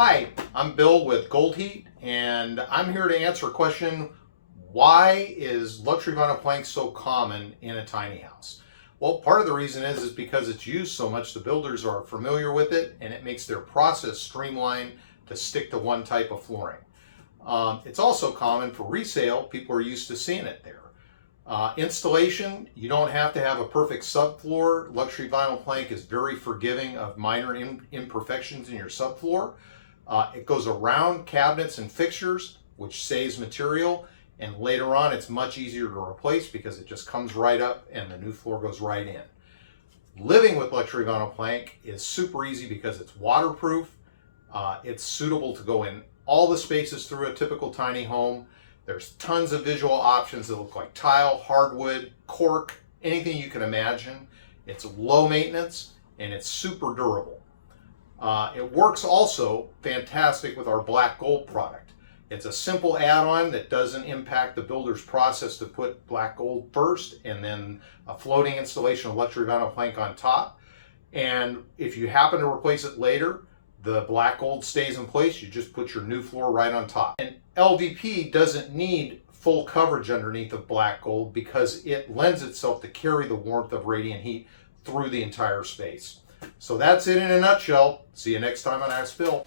Hi, I'm Bill with Gold Heat, and I'm here to answer a question: why is luxury vinyl plank so common in a tiny house? Well, part of the reason is because it's used so much, the builders are familiar with it, and it makes their process streamlined to stick to one type of flooring. It's also common for resale. People are used to seeing it there. Installation, you don't have to have a perfect subfloor. Luxury vinyl plank is very forgiving of minor imperfections in your subfloor. It goes around cabinets and fixtures, which saves material, and later on it's much easier to replace because it just comes right up and the new floor goes right in. Living with luxury vinyl plank is super easy because it's waterproof. It's suitable to go in all the spaces through a typical tiny home. There's tons of visual options that look like tile, hardwood, cork, anything you can imagine. It's low maintenance and it's super durable. It works also fantastic with our black gold product. It's a simple add-on that doesn't impact the builder's process to put black gold first and then a floating installation of luxury vinyl plank on top. And if you happen to replace it later, the black gold stays in place. You just put your new floor right on top. And LVP doesn't need full coverage underneath of black gold because it lends itself to carry the warmth of radiant heat through the entire space. So that's it in a nutshell. See you next time on Ask Bill.